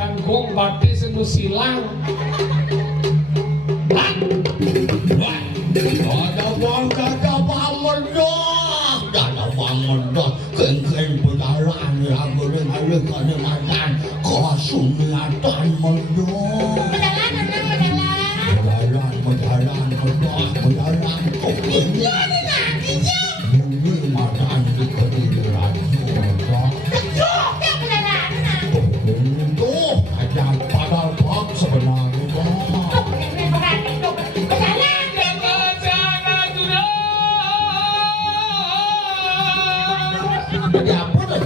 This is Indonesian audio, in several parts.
kangkung batis nu silang. Ada bangga kengkeng pedaran lagu dengan kenikmatan kesunyatan mendung. Medaran kopi. Ini makan di kediran surga. Itu ada pada bab sebenarnya. Ada apa tuh?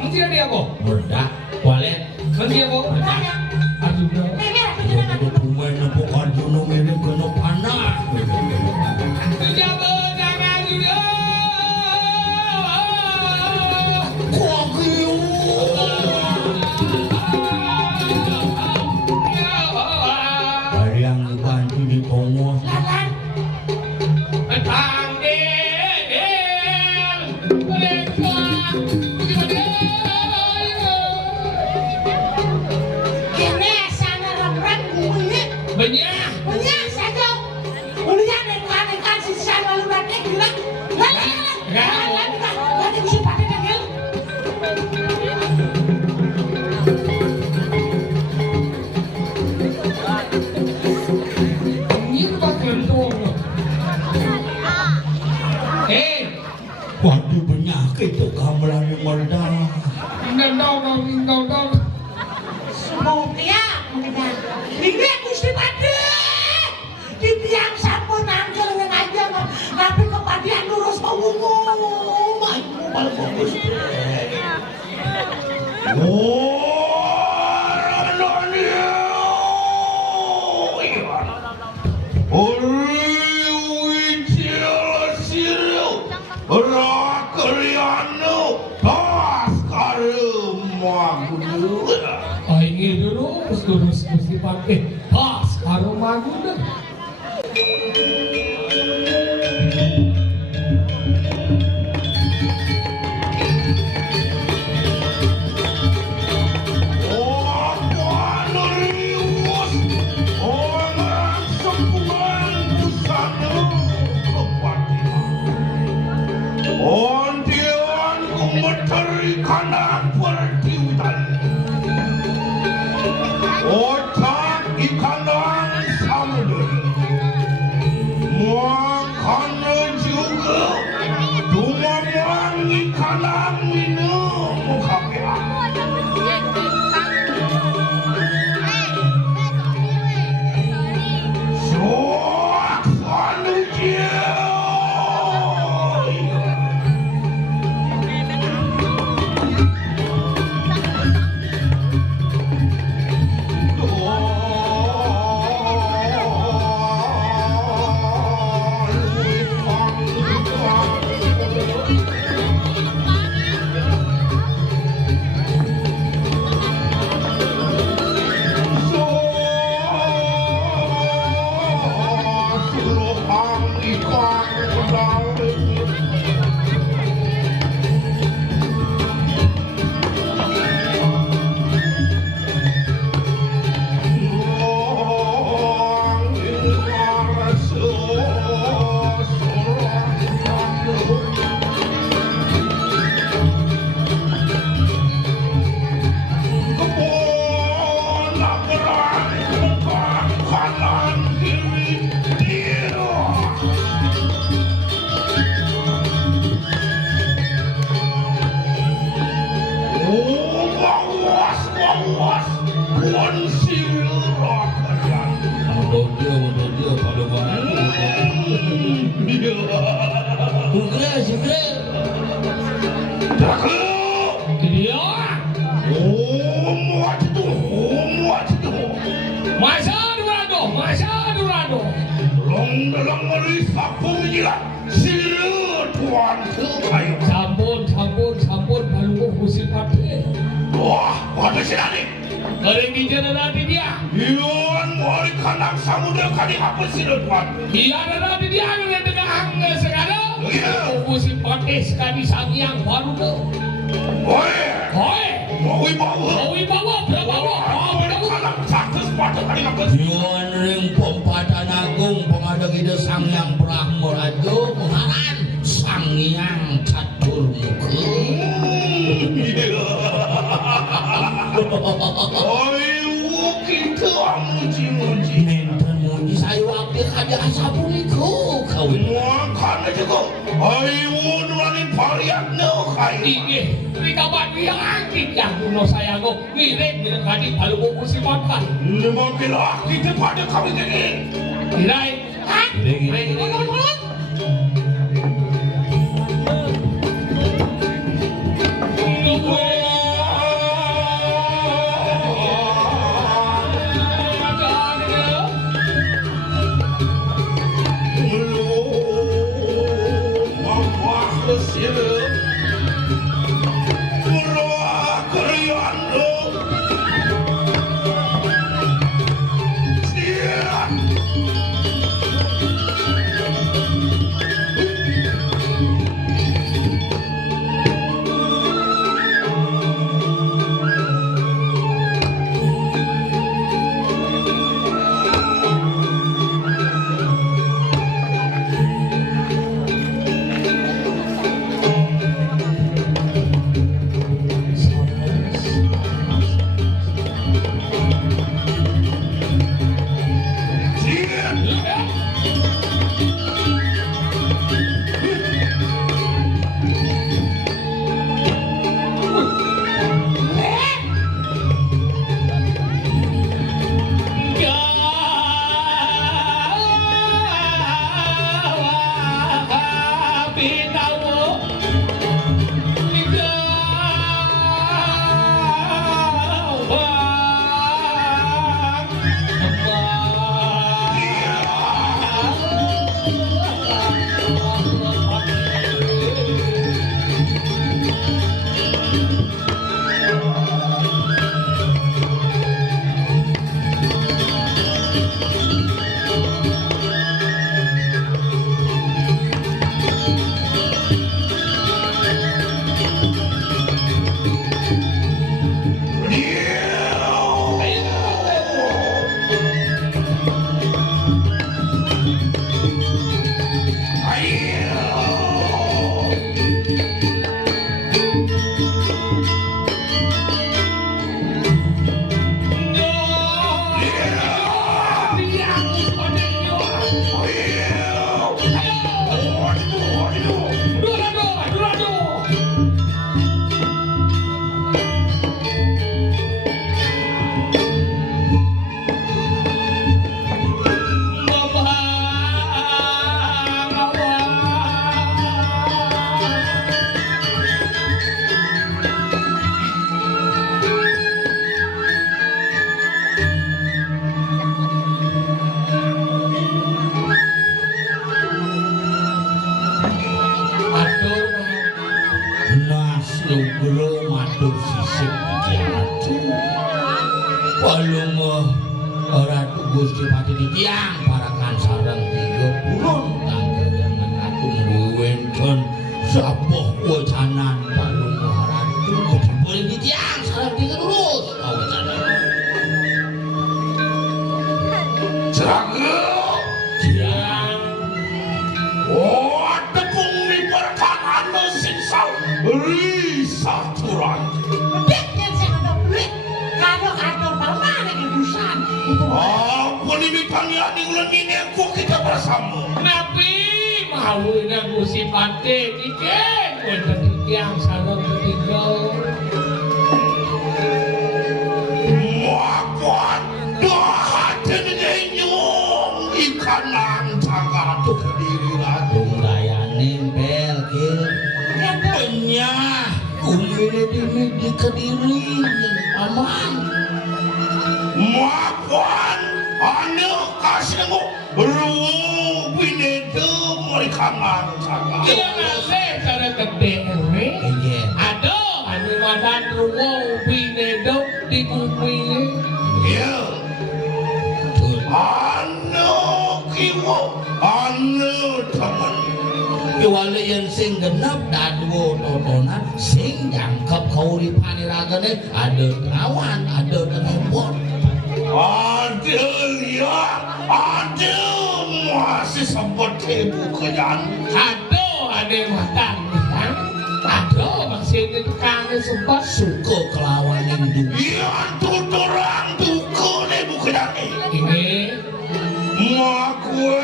Nanti ada apa? Meledak, walet. Nanti apa? Meledak. Aduh, Pemain bukan juno milik kena panas. Dari yang dibantu di Kongo. Banyak saja. Ulian ikan sisa lalu batik bilang. Lagi bisa pakai kan? ini bakal tuh. Waduh penyakit tuh gamelan yang meledak. Dong. Semoga ini Gusti Pade di tiang sampun angkel yang aja tapi kepadian lurus pengumum ayo malah fokus ini dulu terus mesti pakai pas karo maguna. Otak ikanan samudra, makan juga, dumamang ikanan minum kakek. Suat manusia. Sampun balungku Gusti Pade. Wah, waduh si Nani. Kering di jalan dia. Iyon, wali kandang samudra kali apa sih Tuan? Iya, ada di dia yang tengah sekarang. Iya. Gusti Pade sekali sang yang baru tuh. Oi, Hoi, mau bawa. mau bawa Nyuwun ring Pampatan Agung Pangadeg Ida Sang Hyang Brahmaraja ngaran Sang Hyang Caturmuka. Ayo kita muji-muji. Nenten muji sayu abdi kadiasa punika kawin. Makanya juga ayo nulanin varian kaya. Inggih, rikabat yang angkit yang kuno saya go ngirit dengan kadi kalau mau kursi makan. Mungkin kita pada kami ini. Kirai, Hah? Mulut. Nugroh matur sisip diatu walung Ratu Gusti Pati Titiang parakan sareng 30 tanggeungan atung wenten sapoh wacanan balung Ratu Gusti Titiang sareng 30 wacanan Jaga. Tiang Oh, tepung miperkan anu singsal risa turun. Bikin saya ada duit. Kado-kado mana kedusan. Ampun ini kami aning ini aku kita bersama. Nabi mau Gusti Pati Titiang wonten titiang sareng ketiga. Muakuan dohaten nyung ikanang jaga tuh diri ratu. dayane belkir penyah umile di Kediri aman Muakuan anu kasihmu ruwinede mereka ngang jaga. Iya nase cara gede ewe. iya Aduh, anu wadan ruwo binedo di kupinge. Ya. betul Anu kiwo anu temen. Kewalayan sing genep dadwo totonan sing jangkep kauripane ragane ada terawan ada tenempot Ada Aduh, masih sempat ibu kerjaan. Aduh, ada matang kan? Aduh, masih ini kangen sempat. Suka kelawan Hindu. Iya, tuturang tuku ibu kerjaan. Ini Ma gue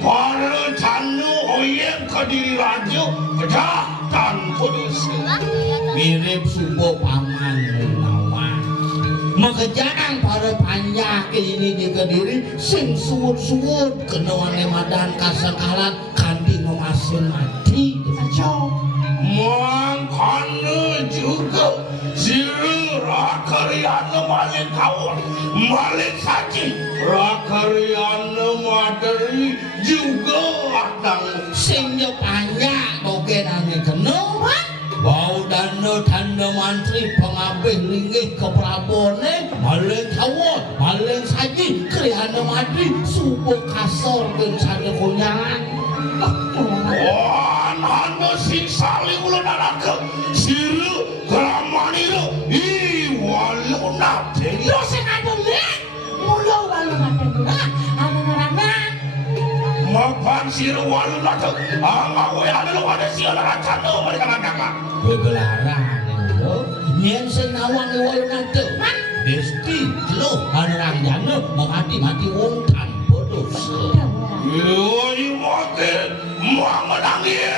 para tanu oyeng Kediri Raja kejahatan kudus. Mirip subuh paman Gunawan. Makejang para panjak ini di Kediri sing suwur-suwur kenawane madan kasakalan kanthi memasin mati. Mangkana juga siru rakariana malin kawon malin saji rakariana madari juga adang Sing panjak bokenane kena bau dana tanda mantri pengabih linggih ke Prabone malin kawon malin saji krihana mati subuh kasor dan sada kunyangan. wah nanda sing saling ulun anaka siru keramaniro walu nate Yo sing anu lek. Mulo walu ngaten dulu. Anu ngarana. mapan siru walu nate ngawe anu ada siala racana mereka ngagaka Begelaran itu nyen sing nawang wae nate Desti loh anarang jana mati wong tanpa dosa. yo makin mau menangis.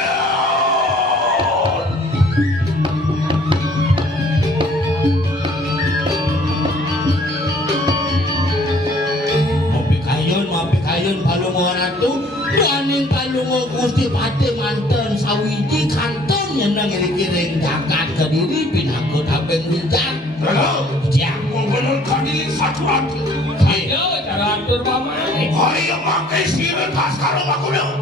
Mopi kayun palungo ratu daning palungo Gusti Pati manten sawiji kanton nyeneng iring-iring jagat Kediri pinangkut abeng rijat. Yang membenarkan diri satu hati. ayo cara atur paman. Hari yang makai sirah tas kalau aku dong.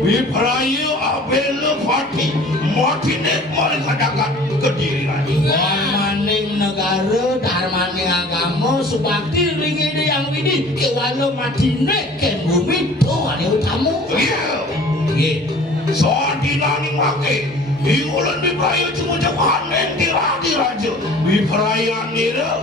Wiprayu abel fati mati nek mereka dapat Kediri lagi. Maning negara darmaning agama subakti ringini yang widi kewalo matine ken bumi doa ni utamu. Iya. Soal dinani makai. Iulan wiprayu cuma jauhan yang diradi raja. Wiprayu nira.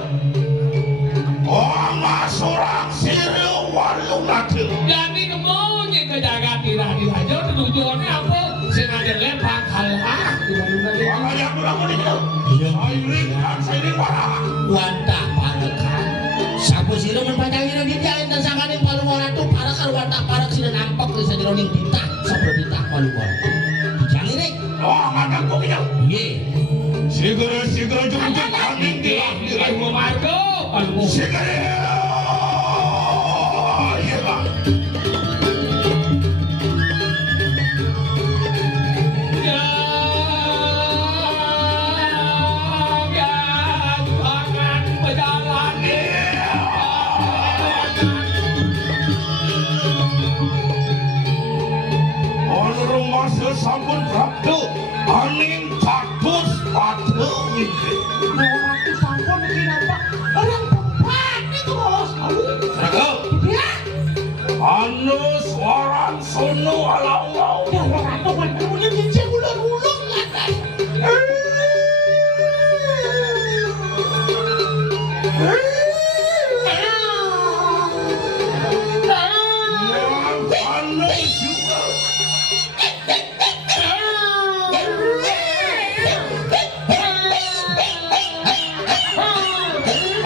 Oh masurang sirah walung nate. Jadi kemudian kejagaan di raja tujuannya apa? Sengaja lempang halah di mana-mana. Makanya aku lakukan itu. Sairing dan sairing warah. Wantah parakan. Sapu sila menpanjangi na dijain dan sangkaning palungan itu parakan wantah parak sila nampak di sajeroning titah seperti titah palungan. Jangan ini. Oh, ada kok ini. Ye. Segera jemput kambing di Ayo Marco, aduh. Segera. Iya bang. Jangan berjalan. Rumah sesampun Prabdo aning katus patuh ini. Aku sampun iki nampak orang perempuan itu bawa sawu. Raga, Ya. anu suaran sono alau-alau. Ya orang itu kan punya cincin ulun-ulun ngatai. Anu juga.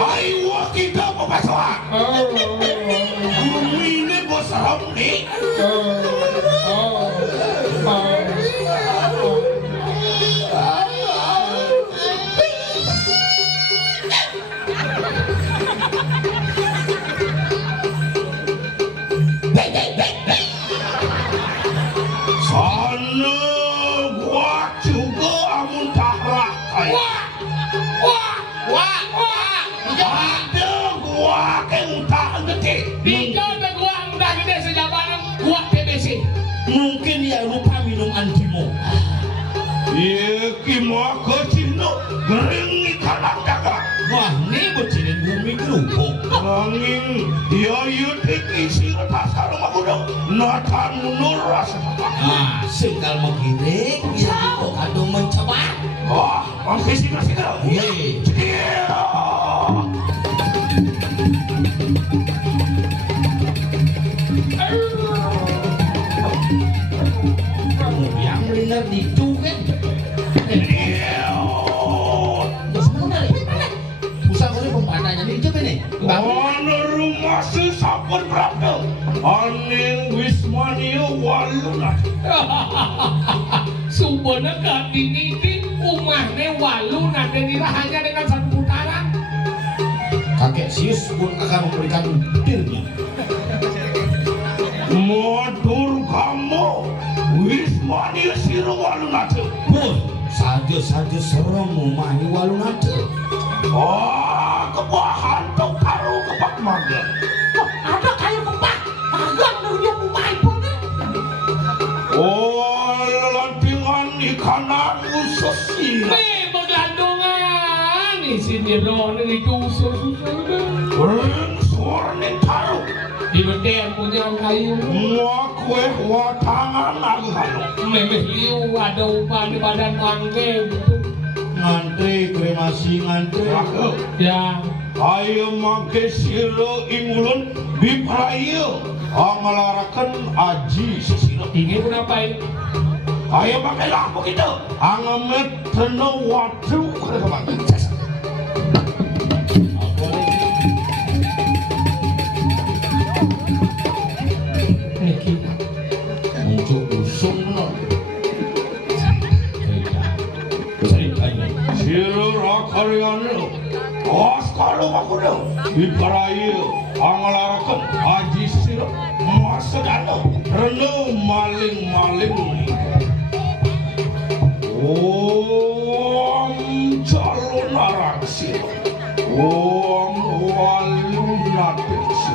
Ayo kita pemasukan. Ini bos Romni. Sana gua juga amun tahrak kayak. Ada gua kentang gede. Dijauh dan gua udah gede sejabaran gua TBC. Mungkin ya lupa minum antimo. Iya kimo kecino gering ikan daga. Wah, ini becirin bumi kerupuk. Angin ya yutik isi kertas kalau mau dong. Natan nur rasa. Ah, singkal menggiring, ya kok kado mencoba. Wah, mampir sih. Ye. Iya. Ana rumah sampun prapta. Aning Wismania walunat. Subana kadiniti umahne walu nade hanya dengan satu putaran. Kakek Sius pun akan memberikan dirinya. Matur kamu Wismania sira walunat. Pun saja serem umahi walunate. Kebahan tok karo kepak mangga. Ada kayu kepak. Kagak nunya umai pun. Lantingan ikanan usus sira. Bergelandungan di sini roh ini usus. Ring suarane karo. Di beden punya kayu. Mua kue watangan agalo. Memeh liu ada upah di badan mangge. Ngantri kremasi ngantri. Ya. Ayo make sira ingulun biprayo amalarakan aji sesira. Ini kenapa? Ayo pakai lampu gitu. Angemet teno watu kada kapan. Untuk usung no. Sira rakaryane. Os karo makuno. Biprayo amalarakan aji sira. Masadano. Reno maling-maling. Om calon araksi, Om walunatiksi,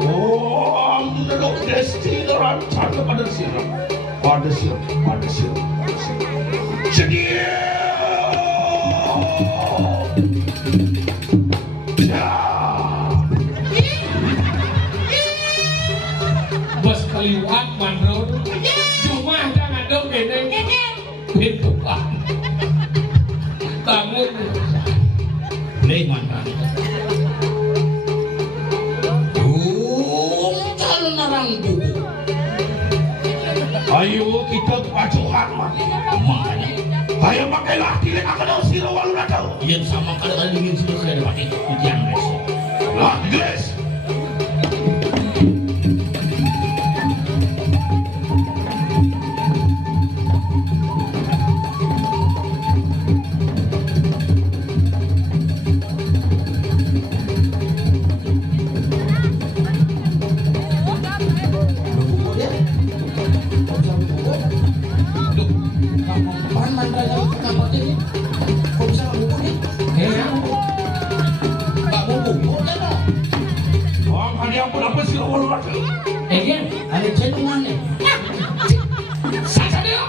Om nelok desti rancan pada sirap, pada sirap. Sedia. Bos kaliwat mandor. Cuma jangan dong kene. Itu Pak. Bangun. Nih mantan. Calon orang bubu. Ayo kita pacuhan mah. Makanya. Ayo pakai laki lek akan sira walunat. Yang sama kadang ingin sudah saya dapat itu yang besok. Lah guys. Apa sih walunat? Egen, Ada cendung mana? sasa dia.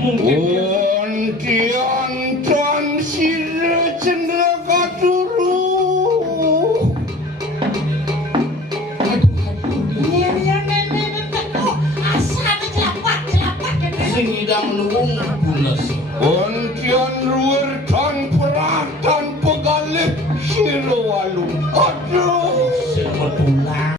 Mungkin Kiantan sira cendeaka dulu. Sing idang luwung bulas. Kian ruwer